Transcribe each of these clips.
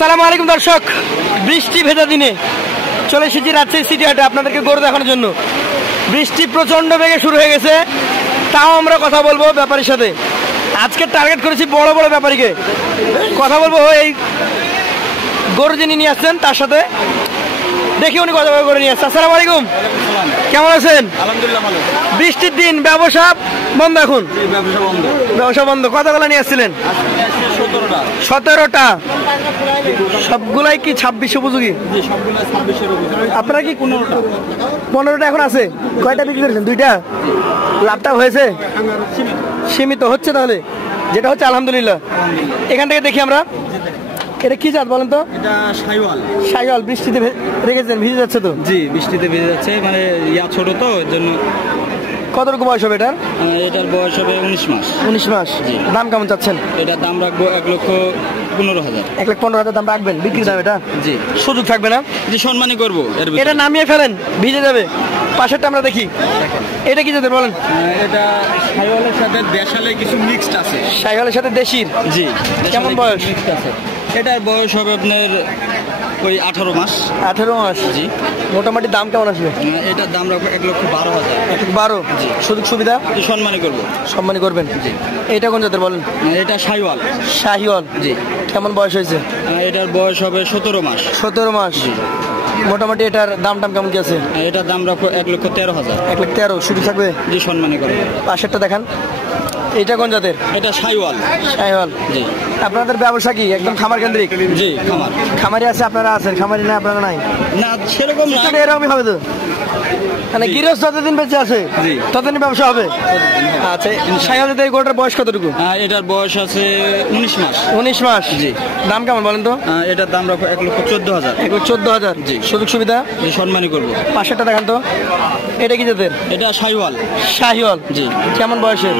আসসালামু আলাইকুম দর্শক, বৃষ্টি ভেজা দিনে চলে এসেছি রাজশাহী সিটি হাটে আপনাদেরকে গরু দেখানোর জন্য। বৃষ্টি প্রচন্ড বেগে শুরু হয়ে গেছে, তাও আমরা কথা বলবো ব্যাপারীর সাথে। আজকে টার্গেট করেছি বড় বড় ব্যাপারীকে, কথা বলবো এই গরু যিনি নিয়ে আসছেন তার সাথে, দেখি উনি কথা করে নিয়ে আসছে। আসসালামু আলাইকুম, কেমন আছেন? আলহামদুলিল্লাহ ভালো। বৃষ্টির দিন, ব্যবসা বন্ধ এখন? ব্যবসা বন্ধ। কতগুলো নিয়ে আসছিলেন? 17টা। সবগুলাই কি 26 উপযোগী? আপনারা কি 15টা এখন আছে? কয়টা বিক্রি করেছেন? 2টা। লাভটা হয়েছে? সীমিত হচ্ছে তাহলে, যেটা হচ্ছে আলহামদুলিল্লাহ। এখান থেকে দেখি আমরা, এটা কি জাত বলেন তো? এটা শাইওয়াল। শাইওয়াল। বৃষ্টিতে রেখেছেন, ভিজে যাচ্ছে তো? জি, বৃষ্টিতে ভিজে যাচ্ছে, মানে ছোট তো এর জন্য। কতটুকু বয়স হবে এটার? এটার বয়স হবে 19 মাস। 19 মাস। দাম কেমন চাচ্ছেন? এটার দাম রাখবো 1,15,000। 1,15,000 দাম রাখবেন? বিক্রি দাম এটা? জি। সুযোগ থাকবে না? জি, সম্মানই করবো। এটা নামিয়ে ফেলেন, ভিজে যাবে। পাশেরটা আমরা দেখি, এটা কি জাতের বলেন? এটা শাইওয়ালের সাথে দেশালে কিছু মিক্সড আছে। শাইওয়ালের সাথে দেশির? জি। কেমন বয়স? এটার বয়স হবে আপনার ওই 18 মাস। 18 মাস। জি। মোটামুটি দাম কেমন আসবে? এটার দাম রাখবো 1,12,000। 1,12,000। জি। সুযোগ সুবিধা সম্মানই করবো। সম্মানই করবেন। জি। এটা কোন জাতের বলেন? এটা শাইওয়াল। শাহিওয়াল। জি। কেমন বয়স হয়েছে? এটার বয়স হবে 17 মাস। 17 মাস। মোটামুটি এটার দাম কেমন কি আছে? এটার দাম রাখবো 1,13,000। 1,13,000। সুযোগ থাকবে? জি, সম্মানই করবো। পাশেরটা দেখান, এটা কোন জাতের? এটা শাইওয়াল। শাইওয়াল। জি। আপনাদের ব্যবসা কি একদম খামার কেন্দ্রিক? জি, খামার। খামারি আছে, আপনারা আছেন? খামারি না আপনারা নাই? না, সেরকম না। এরকমই হবে তো, মানে গৃহস্থ যতদিন বেঁচে আছে ততদিন ব্যবসা হবে। আচ্ছা, শাইওয়ালের এই গরুটার বয়স কতটুকু? এটার বয়স আছে 19 মাস। 19 মাস। জি। দাম কেমন বলেন তো? এটার দাম রাখবো 1,14,000। 1,14,000। জি। সুযোগ সুবিধা? জি, সম্মানই করবো। পাশেরটা দেখান তো, এটা কি জাতের? এটা শাইওয়াল। শাহিওয়াল। জি। কেমন বয়সের?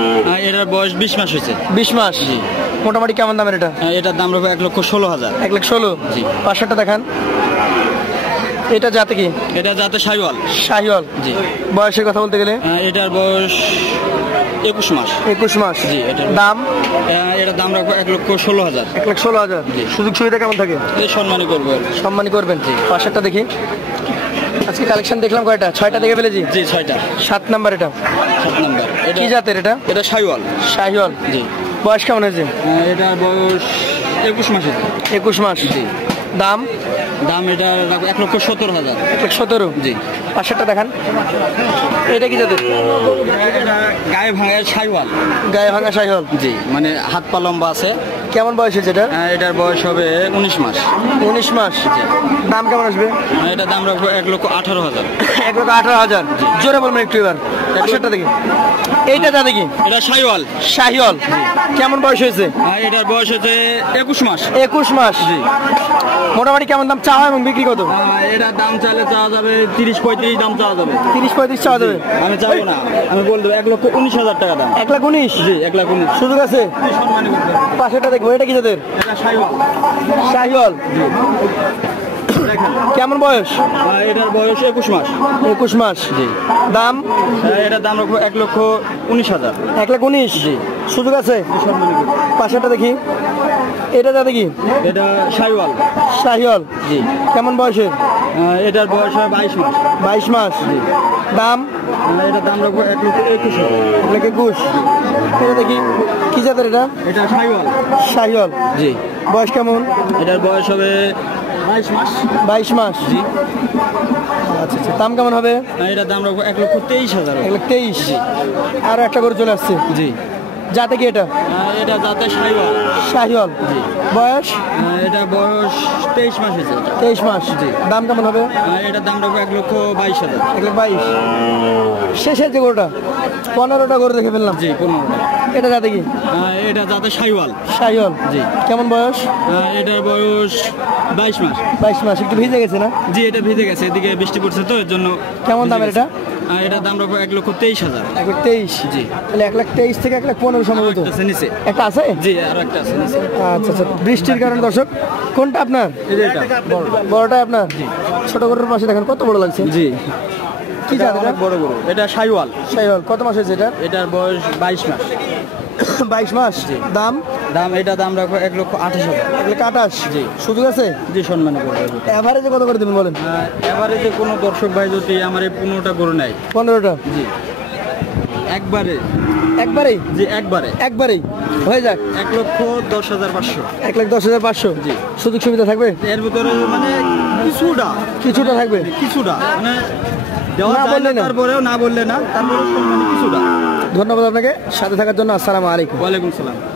এটার বয়স 20 মাস হয়েছে। 20 মাস। জি। মোটামুটি কেমন দামের এটা? এটার দাম রাখবো 1,16,000। 1,16,000। জি। পাশেরটা দেখান, এটা জাতে কি? এটা যাতে শাইওয়াল। শাহিওয়াল। জি। বয়সের কথা বলতে গেলে? এটার বয়স 21 মাস। 21 মাস। জি। এটার দাম? এটার দাম রাখবো 1,16,000। 1,16,000। জি। সুযোগ সুবিধা কেমন থাকে? সম্মানই করবো। সম্মানই করবেন। জি। পাশেরটা দেখি, আজকে কালেকশন দেখলাম কয়টা? 6টা দেখে ফেলেছি। জি, 6টা। 7 নাম্বার এটা? 7 নাম্বার। কি জাতের এটা? এটা শাইওয়াল। শাহিওয়াল। জি। বয়স কেমন হয়েছে? এটার বয়স 21 মাস। 21 মাস। জি। দাম? দাম এটা রাখবো 1,17,000। 1,17,000। জি। পাশেরটা দেখান, এটা কি জাতের? এটা গায়ে ভাঙা শাইওয়াল। গায়ে ভাঙা শাহিওয়াল। জি, মানে হাত পা লম্বা আছে। কেমন বয়স হয়েছে এটা? এটার বয়স হবে 19 মাস। 19 মাস। দাম কেমন আসবে? এটার দাম রাখবো 1,18,000। 1,18,000। জোরে বলবেন একটু এবার। পাশেরটা দেখি, এইটা জাতে কি? এটা শাইওয়াল। শাহিওয়াল। কেমন বয়স হয়েছে? এটার বয়স হচ্ছে 21 মাস। 21 মাস। জি। মোটামুটি কেমন দাম চাওয়া এবং বিক্রি কত? এটার দাম চাইলে চাওয়া যাবে 30-35 দাম চাওয়া যাবে। 30-35 চাওয়া যাবে? আমি চাবো না, আমি বল দেবো 1,19,000 টাকা দাম। 1,19,000? জি, 1,19,000। সুযোগ আছে? পাশেরটা দেখবো, এটা কি জাতের? এটা শাইওয়াল। শাহিওয়াল। কেমন বয়স? এটার বয়স 21 মাস। 21 মাস। জি। দাম? এটার দাম রাখবো 1,19,000। 1,19,000? জি। সুযোগ আছে? পাশেরটা দেখি, এটা জাতে কি? এটা শাইওয়াল। শাহিওয়াল। জি। কেমন বয়সের? এটার বয়স হয় 22 মাস। 22 মাস। জি। দাম? এটার দাম রাখবো 1,21,000। 1,21,000। এটা দেখি, কি জাতের এটা? এটা শাইওয়াল। শাহিওয়াল। জি। বয়স কেমন? এটার বয়স হবে 22 মাস। 22 মাস। জি। আচ্ছা আচ্ছা, দাম কেমন হবে? এটার দাম রাখবো 1,23,000। 1,23,000। আর একটা করে চলে আসছে। জি। জাতে কি এটা? এটা যাতে শাইওয়াল। শাহিওয়াল। জি। বয়স? এটা বয়স 23 মাস হয়েছে। 23 মাস। জি। দাম কেমন হবে? এটার দাম রাখবো 1,22,000। 1,22,000। শেষের যে গরুটা 15টা গরু দেখে ফেললাম। জি, 15টা। এটা জাতে কি? এটা যাতে শাইওয়াল। শাহিওয়াল। জি। কেমন বয়স? এটার বয়স 22 মাস। 22 মাস। একটু ভিজে গেছে না? জি, এটা ভিজে গেছে, এদিকে বৃষ্টি পড়ছে তো এর জন্য। কেমন দামের এটা? এটার দাম রাখবো 1,23,000। 1,23,000? জি। তাহলে 1,23,000 থেকে 1,15,000 সম্ভবত। আছে নিচে। একটা আছে? জি, আর একটা আছে নিচে। আচ্ছা আচ্ছা, বৃষ্টির কারণে দর্শক, কোনটা আপনার? এটা বড়টাই আপনার? জি। ছোট গরুর পাশে দেখেন কত বড় লাগছে। জি। কি জাত এটা? বড় গরু। এটা শাইওয়াল। শাহিওয়াল। কত মাস হয়েছে এটা? এটার বয়স 22 মাস। 22 মাস। দাম? দাম এটা দাম রাখবো 1,28,000। 1,28,000 জি। সুযোগ আছে? জি, সম্মানী করবো। এভারেজে কত করে দেবেন বলেন? এভারেজে কোনো দর্শক ভাই যদি আমার এই 15টা গরু নেয়, 15টা জি একবারে, একবারেই? জি একবারে, একবারেই হয়ে যাক। 1,10,500। 1,10,500 জি। সুযোগ সুবিধা থাকবে? এর ভিতরে মানে কিছুটা থাকবে? কিছুটা মানে দেওয়া না যায় বললে না, না। তারপরেও না বললে না, তারপরে সম্মানী কিছুটা। ধন্যবাদ আপনাকে সাথে থাকার জন্য। আসসালামু আলাইকুম। ওয়ালাইকুম সালাম।